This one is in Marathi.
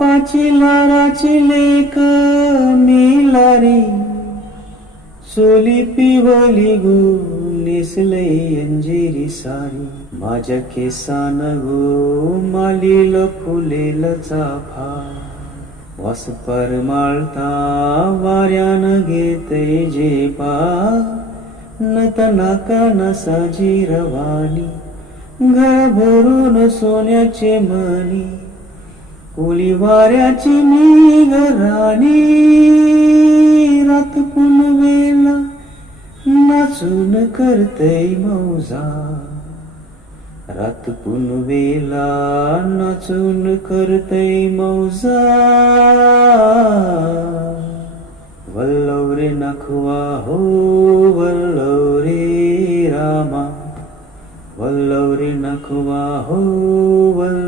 बापाची लाराची लेक मिलारी, चोली पिवली गो नेसले अंजेरी सारी. माझ्या केसान गो मालील फुलेल चाफा, वास परमाळता वाऱ्यान घेते जेपा. नतनाका नसाची रवानी, घर भरून सोन्याचे मणी. कोली वाऱ्याची मी राणी, रात पुनवेला नाचून करतय मौजा. रात पुनवेला नाचून करतय मौजा. वल्लव रे नखवा हो वल्लव रे रामा, वल्लव रे नखवा हो वल्लव